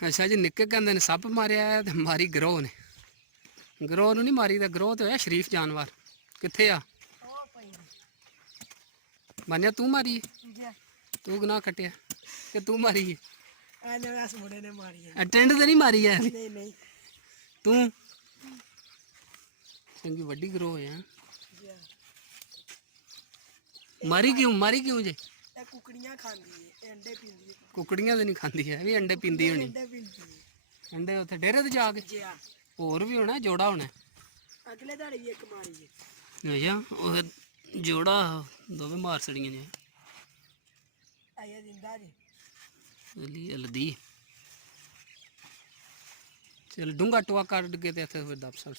अच्छा जी निक्के कहते ने सप मारिया है ते मारी ग्रोह ने ग्रोह नहीं मारी तो ग्रोह तो है शरीफ जानवर कित्थे आ मानिया तू मारी तू गनाह कट्टिया कि तू मारी टेंड तो नहीं मारी है तू चंगी वड्डी ग्रोह है मारी क्यों जे कुकड़ियां खांदी है अंडे पींदी है कुकड़ियां तो नहीं खांदी है भी अंडे पींदी होनी अंडे उत्थे डेरे ते जाके होर भी होना जोड़ा होना अगले दाड़े भी एक मारी है अच्छा ओह जोड़ा दोवे मार छड़ियां ने आया जिंदा जी हल्दी चल डूंगा टुआ कर के ते फिर दब सड़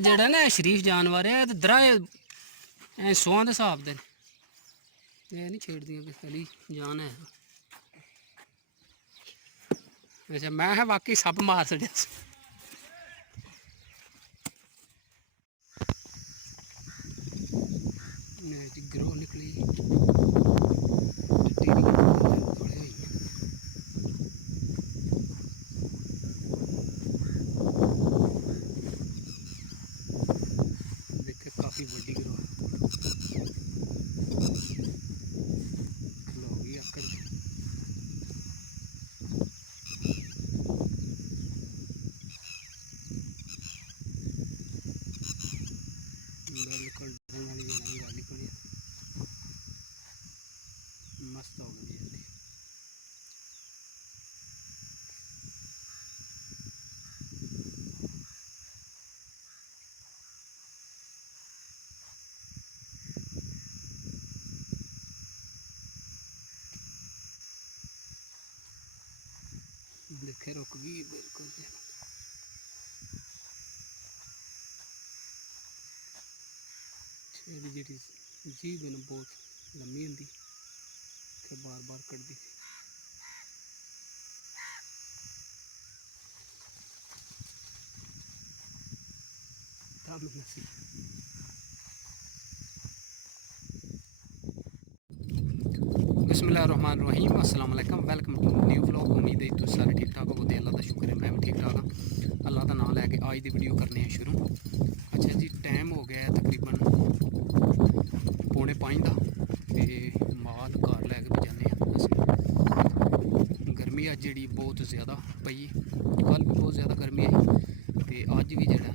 जेड़ा ना शरीफ जानवर है ते दराए ऐ सोहां दे हिसाब दे ये नहीं छेड़दियां किस खाली जान है अच्छा मैं है वाकई सप मार छड़िया ग्रोह निकली देखे काफी बड़ी ग्रोह लोग आकर बिल्कुल डरने वाली गाली पड़ी मस्त हो गई जल्दी देखे रुक गई बिल्कुल छेड़ी जी जीभ है ना बहुत लम्मी होंगी फिर बार बार कटती बिस्मिल्लाहिर्रहमानिर्रहीम अस्सलाम वालेकुम वेलकम टू न्यू व्लॉग उम्मीद है तुम सारे ठीक ठाक हो अल्लाह का शुक्र है मैं भी ठीक ठाक हाँ अल्लाह का नाम लैके आज की वीडियो करने हैं शुरू अच्छा जी टाइम हो गया है तकरीबन 4:45 का तो माल घर लैके बजाने अस गर्मी अज जी बहुत ज़्यादा पई कल भी बहुत ज़्यादा गर्मी आई तो अज भी जरा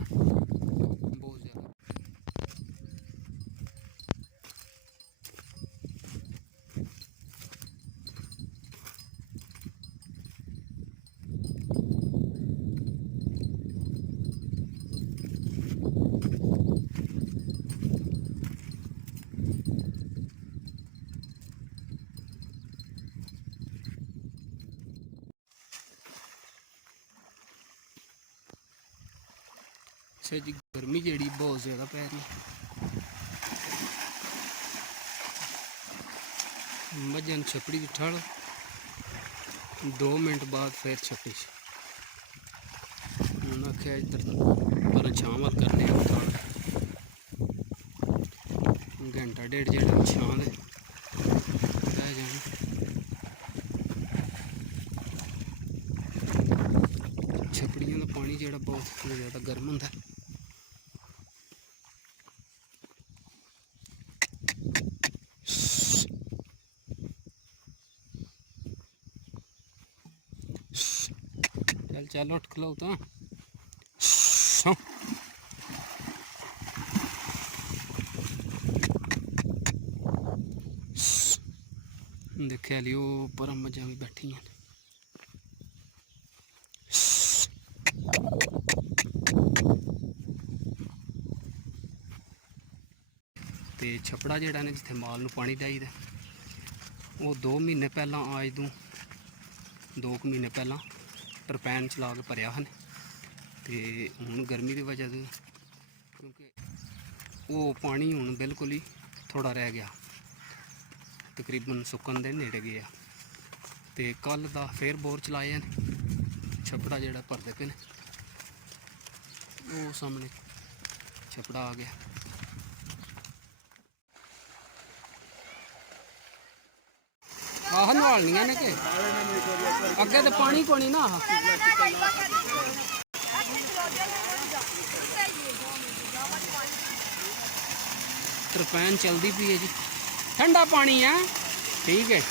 बहुत ज़्यादा अच्छा जी गर्मी जी बहुत ज़्यादा पै रही मजन छपड़ी की ठड़ 2 मिनट बाद फिर छपड़ी उन्हें आख्या इधर पर छां वाल करने थोड़ा घंटा डेढ़ जो छां दे रह जाने छपड़ियों का पानी जो बहुत ज़्यादा गर्म होंगे चल चल उठ खलो तो देखा लियो पर मजा भी बैठी हैं तो छपड़ा जोड़ा ने जिथे माल में पानी चाहिए वो 2 महीने पहला आज तू 2 महीने पहला टरपैन चला के भरिया हन तो हूँ गर्मी की वजह से क्योंकि वो पानी हूँ बिल्कुल ही थोड़ा रह गया तकरीबन सुकन दे नेड़े गया तो कल का फिर बोर चलाए हैं छपड़ा जोड़ा भरते पे वो सामने छपड़ा आ गया ਆਹ ਨਵਾਲਣੀਆਂ ਨੇ ਕਿ ਅੱਗੇ ਤੇ ਪਾਣੀ ਕੋਣੀ ਨਾ ਆਹ ਤਰਪੈਨ ਚਲਦੀ ਪਈ ਹੈ ਜੀ ਠੰਡਾ ਪਾਣੀ ਹੈ ਠੀਕ ਹੈ